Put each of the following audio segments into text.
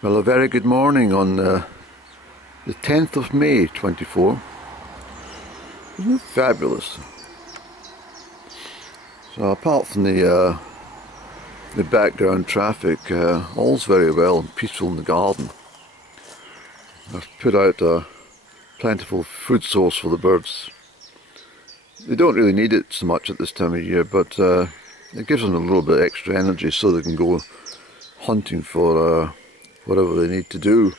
Well, a very good morning on the 10th of May 24. Isn't it fabulous? So apart from the background traffic, all's very well and peaceful in the garden. I've put out a plentiful food source for the birds. They don't really need it so much at this time of year, but it gives them a little bit extra energy so they can go hunting for whatever they need to do.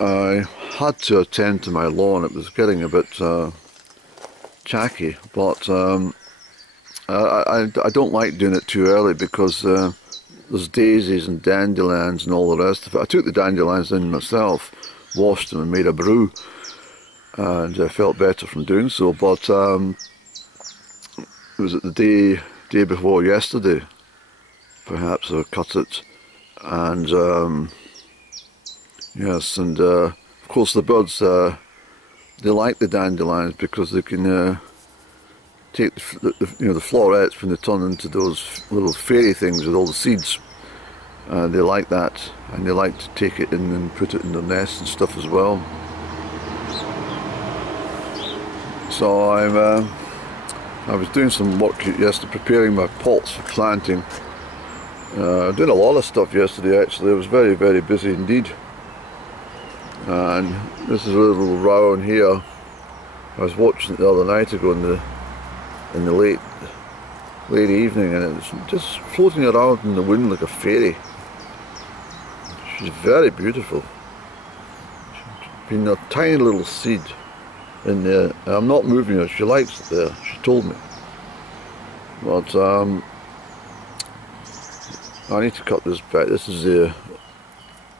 I had to attend to my lawn. It was getting a bit tacky, but I don't like doing it too early because there's daisies and dandelions and all the rest of it. I took the dandelions in myself, washed them and made a brew, and I felt better from doing so. But it was at the day before yesterday, perhaps I cut it, and yes, and of course the birds they like the dandelions because they can take the florets when they turn into those little fairy things with all the seeds. They like that, and they like to take it in and put it in their nests and stuff as well. So I was doing some work yesterday, preparing my pots for planting. Doing a lot of stuff yesterday actually. I was very, very busy indeed. And this is a little round here. I was watching it the other night ago in the late evening, and it was just floating around in the wind like a fairy. She's very beautiful. She's been a tiny little seed in there. I'm not moving her. She likes it there. She told me. But I need to cut this back. This is the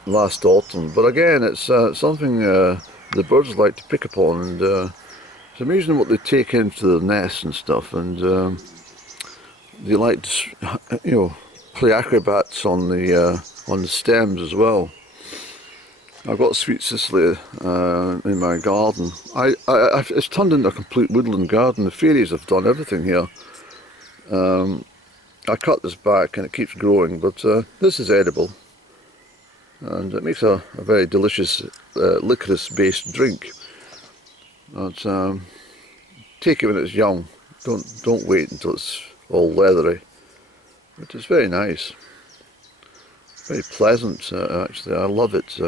last autumn, but again, it's something the birds like to pick upon, and it's amazing what they take into their nests and stuff, and they like to, play acrobats on the stems as well. I've got sweet cicely in my garden. It's turned into a complete woodland garden. The fairies have done everything here. I cut this back and it keeps growing, but this is edible, and it makes a very delicious licorice-based drink. But take it when it's young. Don't wait until it's all leathery. But it's very nice, very pleasant actually. I love it.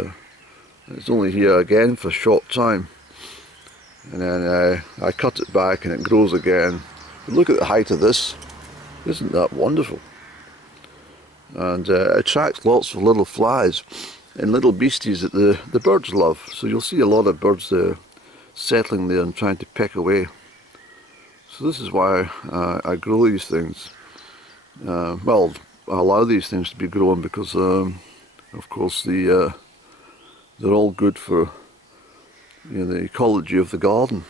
It's only here again for a short time, and then I cut it back and it grows again. But look at the height of this. Isn't that wonderful? And it attracts lots of little flies and little beasties that the birds love. So you'll see a lot of birds settling there and trying to peck away. So this is why I grow these things. Well, I allow these things to be grown because, of course, they're all good for the ecology of the garden.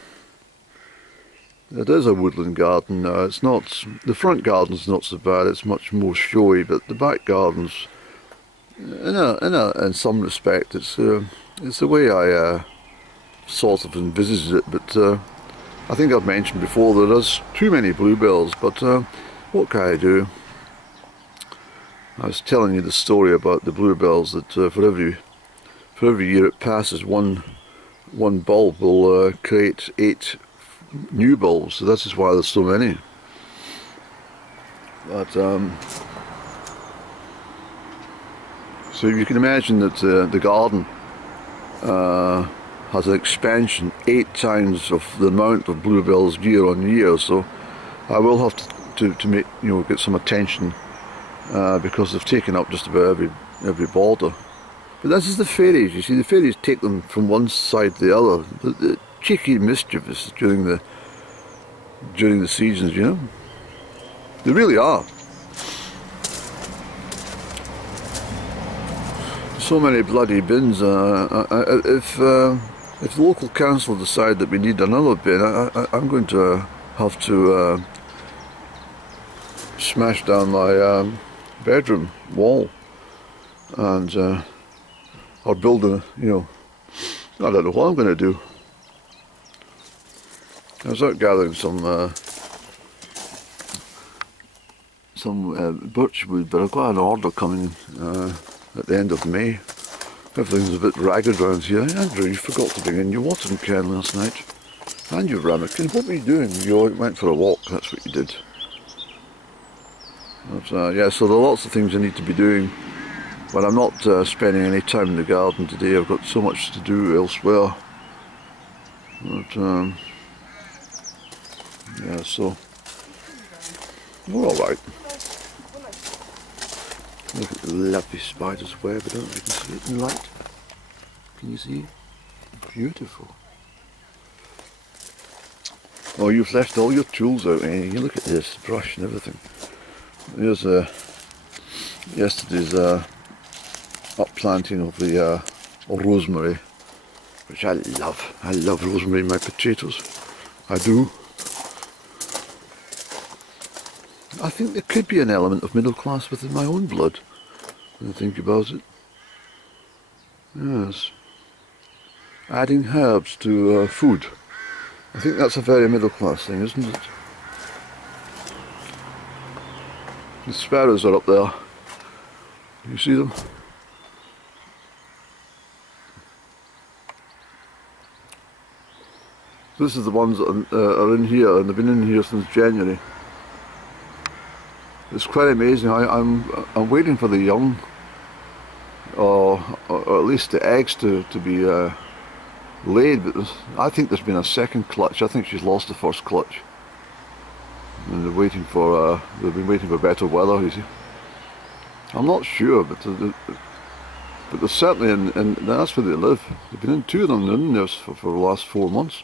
It is a woodland garden now. It's not, the front garden's not so bad, it's much more showy, but the back garden's, in some respect, it's the way I sort of envisaged it. But I think I've mentioned before there is too many bluebells, but what can I do? I was telling you the story about the bluebells that for every year it passes, one bulb will create 8 new bulbs, so this is why there's so many. But so you can imagine that the garden has an expansion 8 times of the amount of bluebells year on year. So I will have to make get some attention because they've taken up just about every border. But this is the fairies. You see, the fairies take them from one side to the other. The cheeky mischievous during the seasons, They really are. So many bloody bins. If the local council decide that we need another bin, I'm going to have to smash down my bedroom wall and or build a, I don't know what I'm going to do. I was out gathering some birch wood, but I've got an order coming at the end of May. Everything's a bit ragged around here. Andrew, you forgot to bring in your watering can last night. And your ramekin. What were you doing? You went for a walk, that's what you did. But, yeah, so there are lots of things I need to be doing. But I'm not spending any time in the garden today. I've got so much to do elsewhere. But, yeah, so we're alright. Look at the lovely spider's web. I don't know if you can see it in the light. Can you see? Beautiful. Oh, you've left all your tools out, eh? You look at this, brush and everything. Here's yesterday's upplanting of the rosemary, which I love. I love rosemary in my potatoes. I do. I think there could be an element of middle class within my own blood, when I think about it. Yes. Adding herbs to food. I think that's a very middle class thing, isn't it? The sparrows are up there. You see them? This is the ones that are in here, and they've been in here since January. It's quite amazing. I'm waiting for the young, or at least the eggs to be laid. But I think there's been a second clutch. I think she's lost the first clutch, and they're waiting for. They've been waiting for better weather. You see. I'm not sure, but they're certainly and that's where they live. They've been in two of them in there for the last 4 months.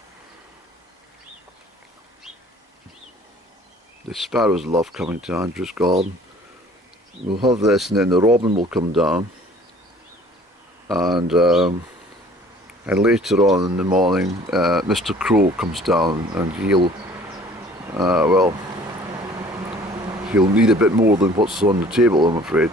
The sparrows love coming to Andrew's garden. We'll have this, and then the robin will come down, and later on in the morning, Mr. Crow comes down, and he'll need a bit more than what's on the table, I'm afraid.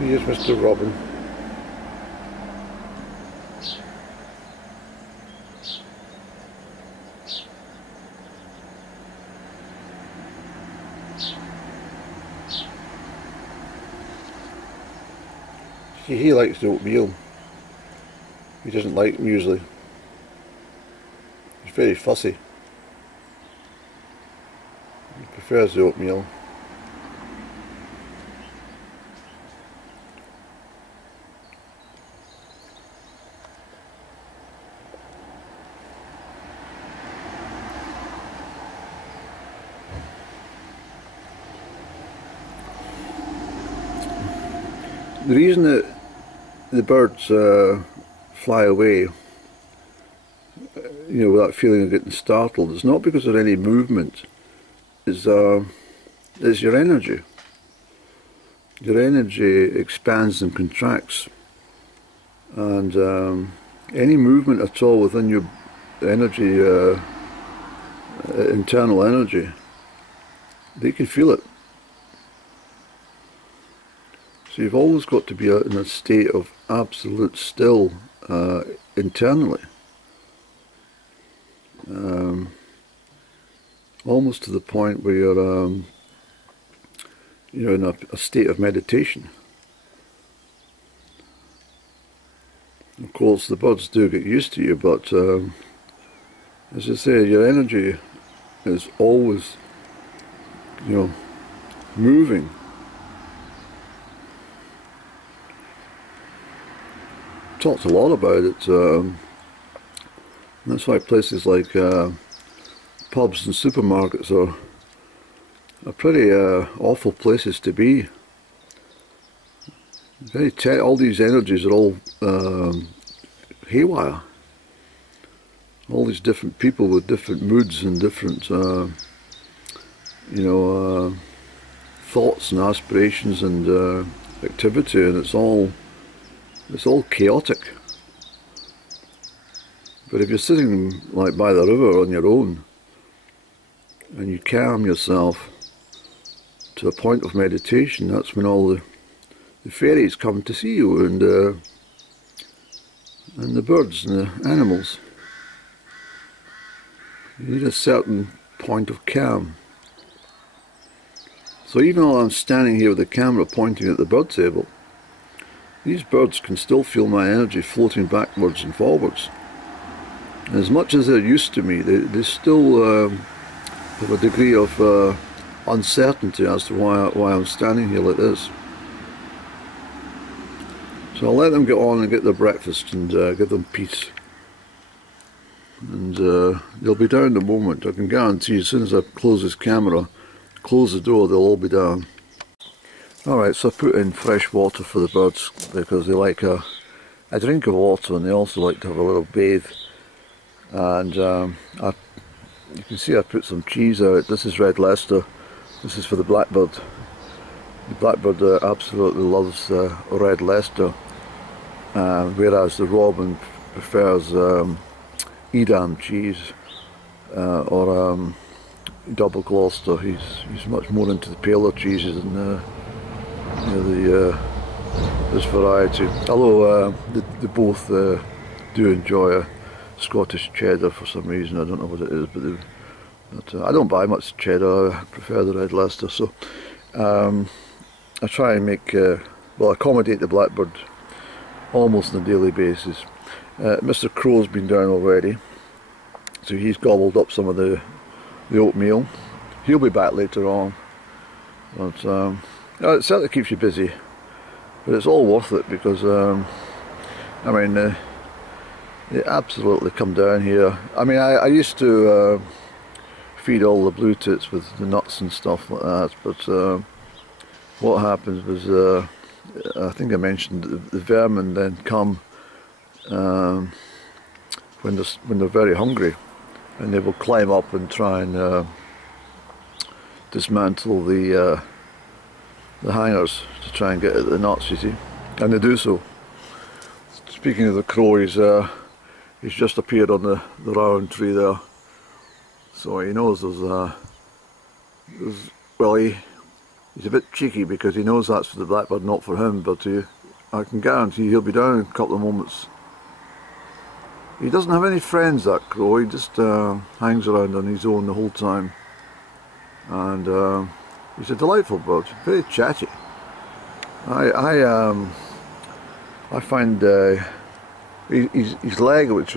Here's Mr. Robin. See, he likes the oatmeal. He doesn't like muesli. He's very fussy. He prefers the oatmeal. The reason that the birds fly away, without feeling of getting startled, is not because of any movement. Is your energy. Your energy expands and contracts, and any movement at all within your energy, internal energy, they can feel it. So you've always got to be in a state of absolute still internally, almost to the point where you're in a state of meditation. Of course, the birds do get used to you, but as I say, your energy is always, moving. talked a lot about it. That's why places like pubs and supermarkets are pretty awful places to be. All these energies are all haywire. All these different people with different moods and different, thoughts and aspirations and activity, and it's all chaotic. But if you're sitting like by the river on your own and you calm yourself to a point of meditation, that's when all the fairies come to see you, and the birds and the animals. You need a certain point of calm. So even though I'm standing here with the camera pointing at the bird table, these birds can still feel my energy floating backwards and forwards. And as much as they're used to me, they still have a degree of uncertainty as to why I'm standing here like this. So I'll let them get on and get their breakfast and give them peace. And they'll be down in a moment. I can guarantee as soon as I close this camera, close the door, they'll all be down. Alright, so I put in fresh water for the birds because they like a drink of water, and they also like to have a little bathe. And you can see I put some cheese out. This is red Leicester. This is for the blackbird. The blackbird absolutely loves red Leicester, whereas the robin prefers Edam cheese or double Gloucester. He's much more into the paler cheeses and this variety. Although they both do enjoy a Scottish cheddar for some reason. I don't know what it is, but I don't buy much cheddar. I prefer the red Leicester. So I try and make accommodate the blackbird almost on a daily basis. Mr. Crow's been down already, so he's gobbled up some of the oatmeal. He'll be back later on, but it certainly keeps you busy, but it's all worth it because I mean they absolutely come down here. I mean I used to feed all the blue tits with the nuts and stuff like that, but what happens was I think I mentioned the vermin then come when they're very hungry, and they will climb up and try and dismantle the hangers to try and get at the nuts, you see, and they do so. Speaking of the crow, he's just appeared on the round tree there, so he knows he's a bit cheeky because he knows that's for the blackbird, not for him, but I can guarantee he'll be down in a couple of moments. He doesn't have any friends, that crow. He just hangs around on his own the whole time, and he's a delightful bird, very chatty. I find his leg, which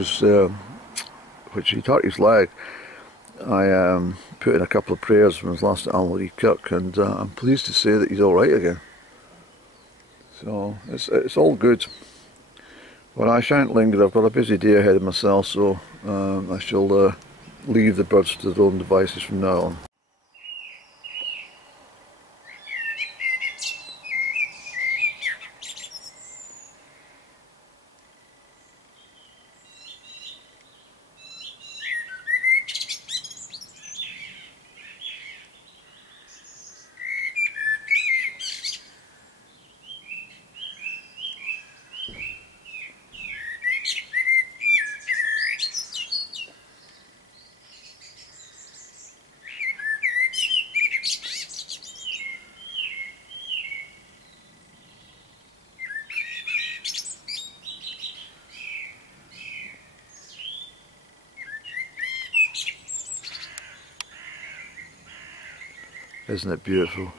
he hurt his leg, I put in a couple of prayers from his last at Almarie Kirk, and I'm pleased to say that he's all right again. So it's all good. Well, I shan't linger. I've got a busy day ahead of myself, so I shall leave the birds to their own devices from now on. Isn't it beautiful?